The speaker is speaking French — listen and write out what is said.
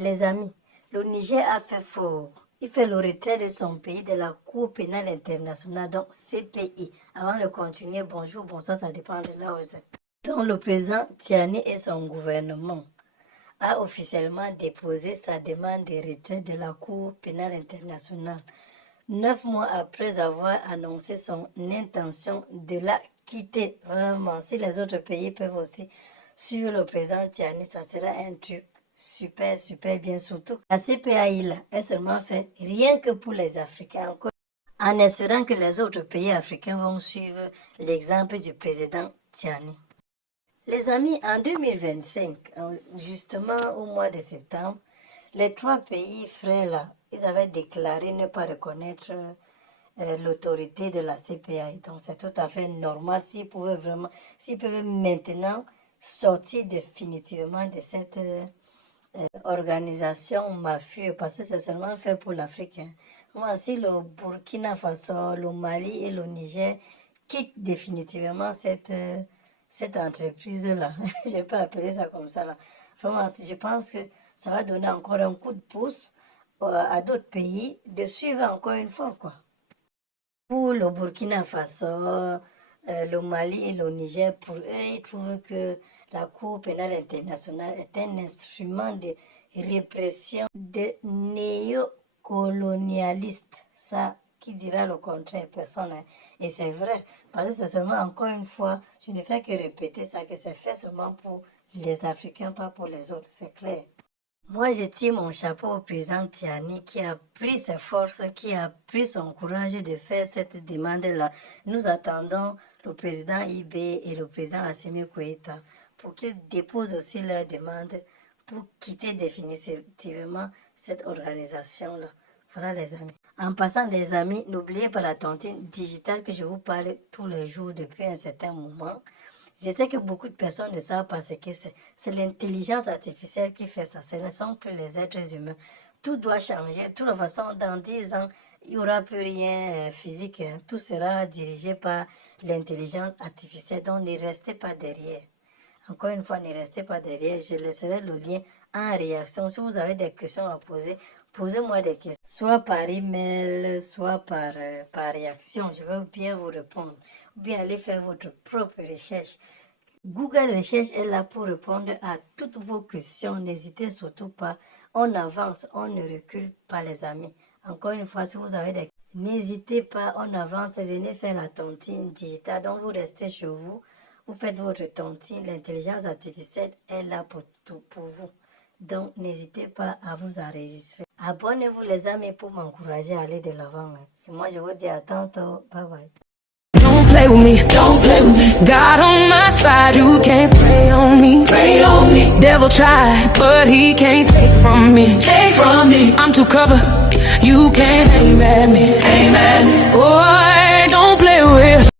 Les amis, le Niger a fait fort. Il fait le retrait de son pays de la Cour pénale internationale, donc CPI. Avant de continuer, bonjour, bonsoir, ça dépend de là où vous êtes. Donc le président Tiani et son gouvernement a officiellement déposé sa demande de retrait de la Cour pénale internationale. 9 mois après avoir annoncé son intention de la quitter. Vraiment, si les autres pays peuvent aussi suivre le président Tiani, ça sera un truc super, super bien. Surtout, la CPAI là, est seulement fait rien que pour les Africains, en espérant que les autres pays africains vont suivre l'exemple du président Tiani. Les amis, en 2025, justement au mois de septembre, les 3 pays frères là, ils avaient déclaré ne pas reconnaître l'autorité de la CPI. Donc c'est tout à fait normal s'ils peuvent maintenant sortir définitivement de cette organisation mafieuse, parce que c'est seulement fait pour l'Afrique. Moi, si le Burkina Faso, le Mali et le Niger quittent définitivement cette entreprise-là, je peux appeler ça comme ça là. Vraiment, je pense que ça va donner encore un coup de pouce à d'autres pays de suivre encore une fois, quoi. Pour le Burkina Faso, le Mali et le Niger, pour eux, ils trouvent que la Cour pénale internationale est un instrument de répression des néocolonialistes. Ça, qui dira le contraire? Personne. Hein. Et c'est vrai, parce que c'est seulement, encore une fois, je ne fais que répéter ça, que c'est fait seulement pour les Africains, pas pour les autres, c'est clair. Moi, je tire mon chapeau au président Tiani qui a pris ses forces, qui a pris son courage de faire cette demande-là. Nous attendons le président Ibé et le président Assimi Goïta pour qu'ils déposent aussi leur demande pour quitter définitivement cette organisation-là. Voilà les amis. En passant les amis, n'oubliez pas la tontine digitale que je vous parle tous les jours depuis un certain moment. Je sais que beaucoup de personnes ne savent pas ce que c'est. C'est l'intelligence artificielle qui fait ça. Ce ne sont plus les êtres humains. Tout doit changer. De toute façon, dans 10 ans, il n'y aura plus rien physique. Hein. Tout sera dirigé par l'intelligence artificielle. Donc, ne restez pas derrière. Encore une fois, ne restez pas derrière. Je laisserai le lien en réaction. Si vous avez des questions à poser, posez-moi des questions. Soit par email, soit par réaction. Je vais bien vous répondre. Ou bien allez faire votre propre recherche. Google Recherche est là pour répondre à toutes vos questions. N'hésitez surtout pas. On avance, on ne recule pas les amis. Encore une fois, si vous avez des questions, n'hésitez pas, on avance, venez faire la tontine digitale. Donc vous restez chez vous, vous faites votre tontine. L'intelligence artificielle est là pour vous. Donc n'hésitez pas à vous enregistrer. Abonnez-vous les amis pour m'encourager à aller de l'avant. Et moi je vous dis à tantôt. Bye bye. Don't play with me, don't play with me. God on my side, you can't pray on me, pray on me. Devil try, but he can't take from me, take from me. I'm too covered, you can't aim at me, aim at me. Oh,